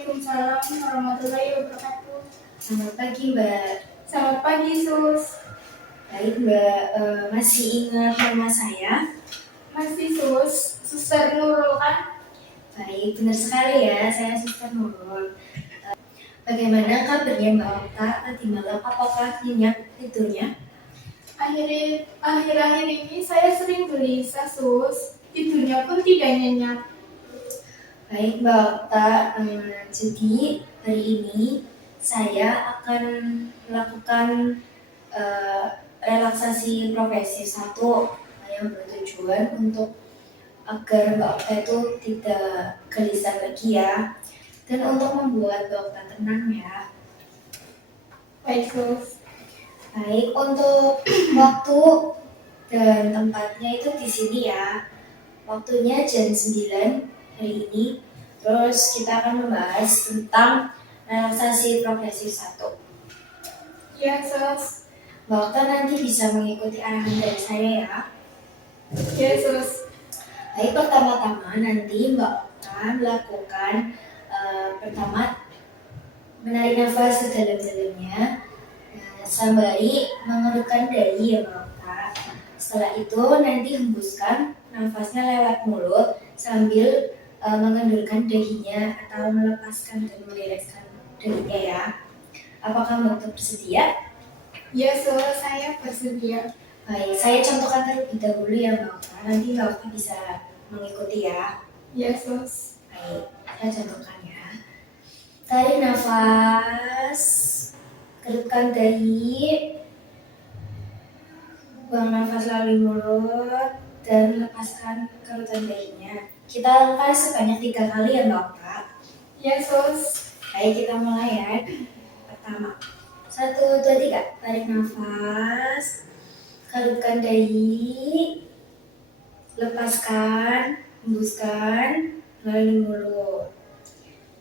Waalaikumsalam warahmatullahi wabarakatuh. Selamat pagi Mbak. Selamat pagi, Sus. Baik Mbak, masih ingat nama saya? Masih, Sus. Suster Nurul kan? Baik, benar sekali ya, saya Suster Nurul. Bagaimana kabarnya Mbak Okta tadi malam? Apakah nyenyak tidurnya? Akhir-akhir ini saya sering gelisah, Sus. Tidurnya pun tidak nyenyak. Baik Mbak Okta, jadi hari ini saya akan melakukan relaksasi progresif 1 yang bertujuan untuk agar Mbak Okta itu tidak gelisah lagi ya, dan untuk membuat Mbak Okta tenang ya. Baik, Sus. Baik, untuk waktu dan tempatnya itu di sini ya. Waktunya jam 9 hari ini. Terus kita akan membahas tentang relaksasi progresif 1. Ya, Sus. Mbak Okta nanti bisa mengikuti arahan dari saya ya. Ya, Sus. Baik, pertama-tama nanti Mbak Okta melakukan pertama menarik nafas sedalam-dalamnya sembari mengerutkan dahi ya Mbak Okta. Setelah itu nanti hembuskan nafasnya lewat mulut sambil mengendurkan dahinya atau melepaskan dan merilekskan dahinya ya. Apakah Mbak Okta bersedia? Ya, Sus. Saya bersedia. Baik, saya contohkan terlebih dahulu ya Mbak Okta. Nanti Mbak Okta bisa mengikuti ya. Ya, Sus. Baik, saya contohkan ya. Tarik nafas, kerutkan dahi, buang nafas melalui mulut, dan lepaskan kerutan dahinya. Kita lakukan sebanyak 3 kali ya Mbak Okta. Ya, Sus. Baik, kita mulai ya. Pertama, 1, 2, 3. Tarik nafas, kerutkan dahi, lepaskan, hembuskan melalui mulut.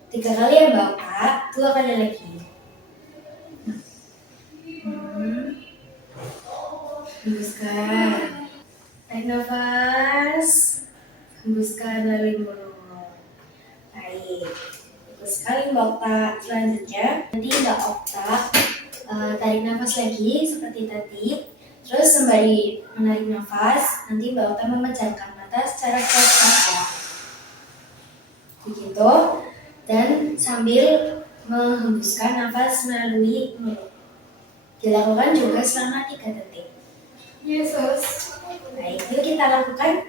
3 kali ya Mbak Okta, 2 kali lagi. Hembuskan, tarik nafas, hembuskan melalui mulut. Baik, bagus sekali Mbak Okta. Selanjutnya, nanti Mbak Okta tarik nafas lagi seperti tadi. Terus sembari menarik nafas, nanti Mbak Okta memejamkan mata secara pelan ya. Begitu. Dan sambil menghembuskan nafas melalui mulut. Dilakukan juga selama 3 detik. Ya, Sus. Baik, yuk kita lakukan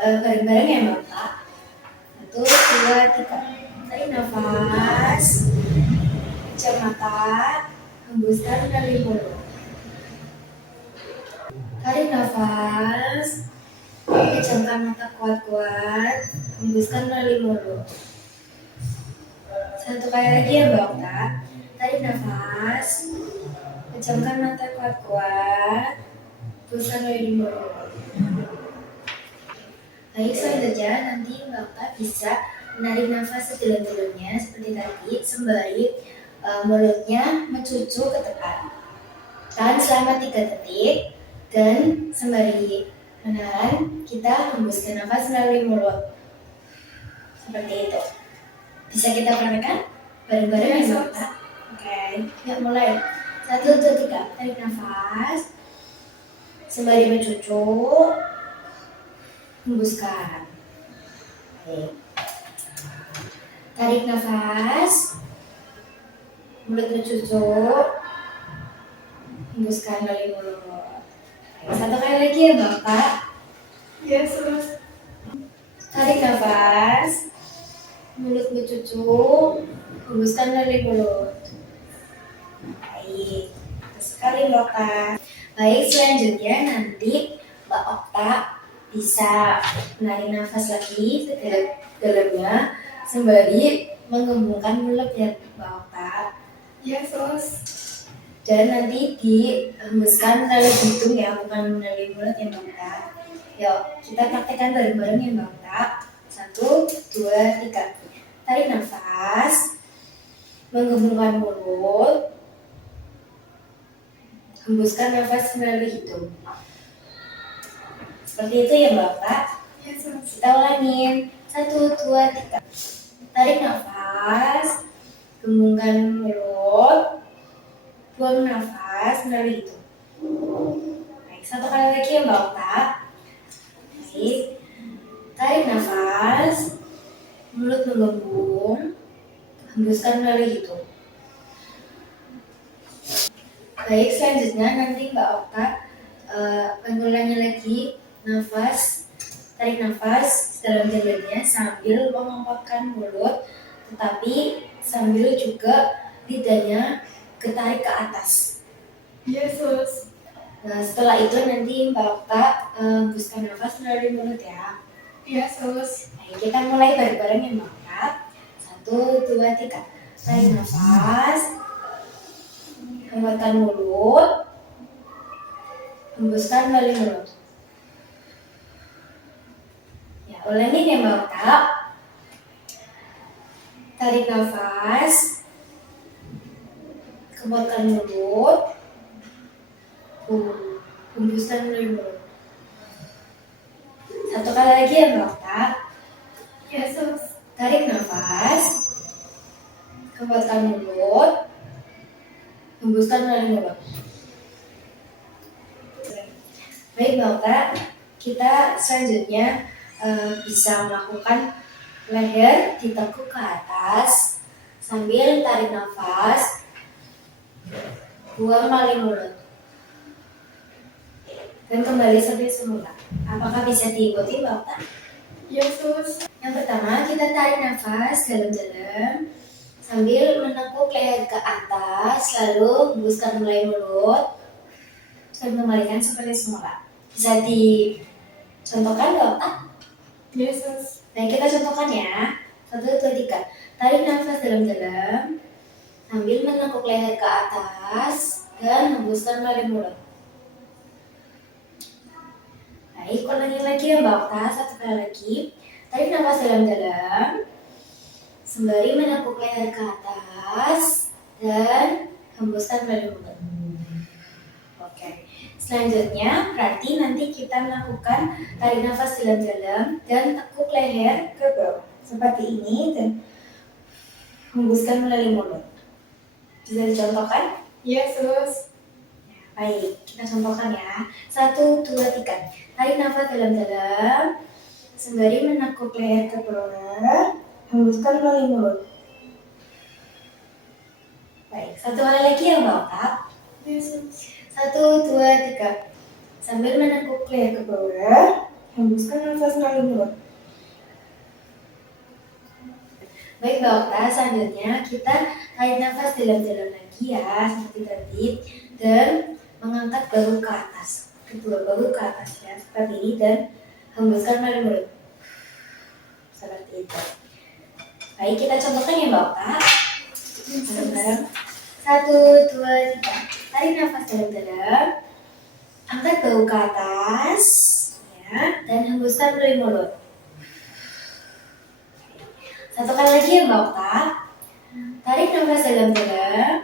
bareng-bareng ya Mbak Okta. 1, 2, 3. Tarik nafas, pejam mata, hembuskan melalui mulut. Tarik nafas, pejamkan mata kuat-kuat, hembuskan melalui mulut. 1 kali lagi ya Mbak Okta. Tarik nafas, pejamkan mata kuat-kuat, hembuskan melalui mulut. Baik, selanjutnya nanti Mbak Okta bisa menarik nafas sedalam-dalamnya seperti tadi sembari mulutnya mencucu ke depan. Tahan selama 3 detik dan sembari menahan kita hembuskan nafas melalui mulut. Seperti itu. Bisa kita praktekkan bareng-bareng ya Mbak Okta? Oke, yuk mulai. 1, 2, 3. Tarik nafas, sembari mencucu, hembuskan. Baik. Tarik nafas, mulut mencucu, hembuskan melalui mulut. Baik. 1 kali lagi ya Mbak Okta. Ya, Sus. Tarik nafas, mulut mencucu, hembuskan melalui mulut. Baik, bagus sekali Mbak Okta. Baik, selanjutnya nanti Mbak Okta bisa menarik nafas lagi sedalam-dalamnya sembari menggembungkan mulut ya Mbak Okta. Ya, Sus. Dan nanti dihembuskan melalui hidung ya, bukan melalui mulut ya Mbak Okta. Yuk, kita praktekkan bareng-bareng ya Mbak Okta. 1, 2, 3. Tarik nafas, menggembungkan mulut, hembuskan nafas melalui hidung. Seperti itu ya Mbak Okta. Ya, Sus. Kita ulangin. 1, 2, 3. Tarik nafas, gembungkan mulut, buang nafas melalui hidung. Baik, satu kali lagi ya Mbak Okta. Baik, tarik nafas, mulut menggembung, hembuskan melalui hidung. Baik, selanjutnya nanti Mbak Okta pengulangi lagi nafas, tarik nafas dalam-dalamnya sambil mengompakkan mulut, tetapi sambil juga lidahnya ketarik ke atas. Yesus. Nah, setelah itu nanti Mbak Okta hembuskan nafas melalui mulut ya. Yesus. Baik, kita mulai bareng-bareng ya Mbak Okta. 1, 2, 3. Tarik nafas, hembuskan mulut, hembuskan melalui mulut. Ya, ulangi ya Mbak Okta. Tarik nafas, hembuskan mulut, hembuskan melalui mulut. Satu kali lagi ya Mbak Okta. Yesus. Tarik nafas, hembuskan mulut, hembuskan melalui mulut. Baik Mbak Okta, kita selanjutnya bisa melakukan leher ditekuk ke atas sambil tarik nafas, buang melalui mulut, dan kembali seperti semula. Apakah bisa diikuti Mbak Okta? Yesus. Yang pertama, kita tarik nafas dalam-dalam sambil menekuk leher ke atas, lalu hembuskan melalui mulut, dan kembalikan seperti semula. Bisa dicontohkan Mbak Okta? Yesus. Baik, kita contohkan ya. 1, 2, 3. Tarik nafas dalam-dalam sambil menekuk leher ke atas dan hembuskan melalui mulut. Baik, ulangi lagi ya Mbak Okta. 1 kali lagi. Tarik nafas dalam-dalam sembari menekuk leher ke atas dan hembuskan melalui mulut. Oke. Selanjutnya, berarti nanti kita melakukan tarik nafas dalam-dalam dan tekuk leher ke bawah seperti ini dan hembuskan melalui mulut. Bisa dicontohkan? Yesus. Baik, kita contohkan ya. 1, 2, 3. Tarik nafas dalam-dalam sembari menekuk leher ke bawah, hembuskan melalui mulut. Baik, satu kali lagi ya Mbak Okta. Yesus. 1, 2, 3. Sambil menekuk leher ke bawah, hembuskan nafas melalui mulut. Baik Mbak Okta, selanjutnya kita tarik nafas dalam-dalam lagi ya, seperti tadi, dan mengangkat bahu ke atas. Kedua bahu ke atas ya, seperti ini, dan hembuskan melalui mulut. Seperti itu. Baik, kita contohkan ya Mbak Okta. Bareng-bareng. 1, 2, 3. Tarik nafas dalam-dalam, angkat bahu ke atas, ya, dan hembuskan melalui mulut. Satu kali lagi ya Mbak Okta. Tarik nafas dalam-dalam,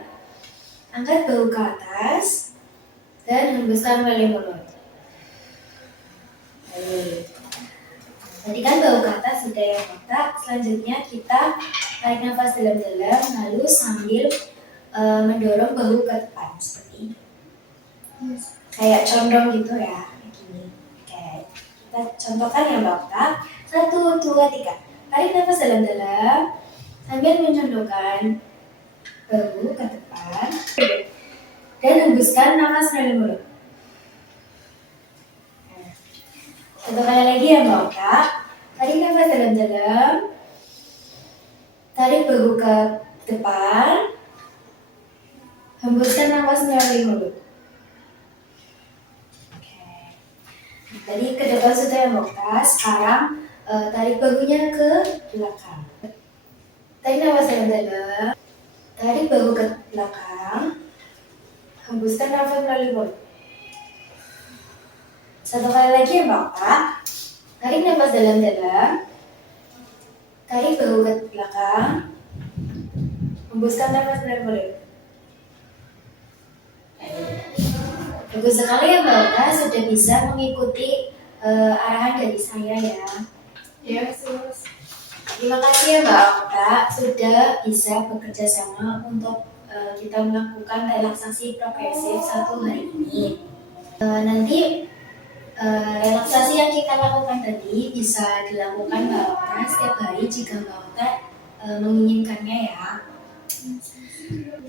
angkat bahu ke atas, dan hembuskan melalui mulut. Baik. Tadi kan bahu ke atas sudah ya Mbak Okta. Selanjutnya kita tarik nafas dalam-dalam, lalu sambil mendorong bahu ke depan seperti ini. Kayak condong gitu ya, kayak gini. Oke, kita contohkan ya Mbak Okta. 1, 2, 3. Tarik nafas dalam-dalam sambil mencondongkan bahu ke depan dan hembuskan nafas melalui mulut. Satu kali lagi ya Mbak Okta. Tarik nafas dalam-dalam, tarik bahu ke depan, hembuskan nafas melalui mulut. Oke. Tadi ke depan sudah ya Mbak Okta. Sekarang tarik bahunya ke belakang. Tarik nafas dalam-dalam, tarik bahu ke belakang, hembuskan nafas melalui mulut. Satu kali lagi ya Mbak Okta. Tarik nafas dalam-dalam, tarik bahu ke belakang, hembuskan nafas melalui mulut. Bagus sekali ya Mbak Okta, sudah bisa mengikuti arahan dari saya ya. Yesus. Terima kasih ya Mbak Okta sudah bisa bekerja sama untuk kita melakukan relaksasi progresif 1 hari ini. Nanti relaksasi yang kita lakukan tadi bisa dilakukan Mbak Okta setiap hari jika Mbak Okta menginginkannya ya.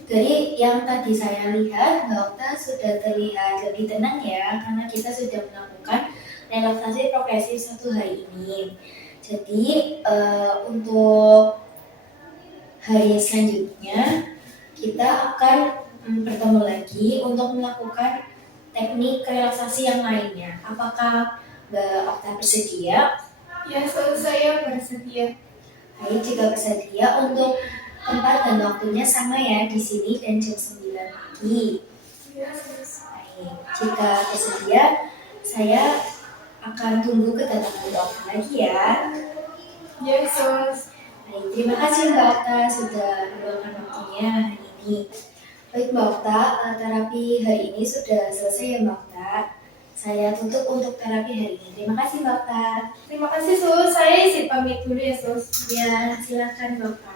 Dari yang tadi saya lihat, Mbak Okta sudah terlihat lebih tenang ya, karena kita sudah melakukan relaksasi progresif 1 hari ini. Jadi untuk hari selanjutnya kita akan bertemu lagi untuk melakukan teknik relaksasi yang lainnya. Apakah Mbak Okta bersedia? Ya, sus, saya bersedia. Baik, jika bersedia untuk tempat dan waktunya sama ya di sini dan jam 9 pagi. Ya, sus. Baik, jika bersedia saya akan tunggu kedatangan Mbak Okta lagi ya. Ya, sus. Baik, terima kasih Mbak Okta sudah meluangkan waktunya hari ini. Baik Mbak Okta, terapi hari ini sudah selesai ya Mbak Okta. Saya tutup untuk terapi hari ini. Terima kasih Mbak Okta. Terima kasih, sus. Saya izin pamit dulu ya, sus. Ya, silakan Mbak Okta.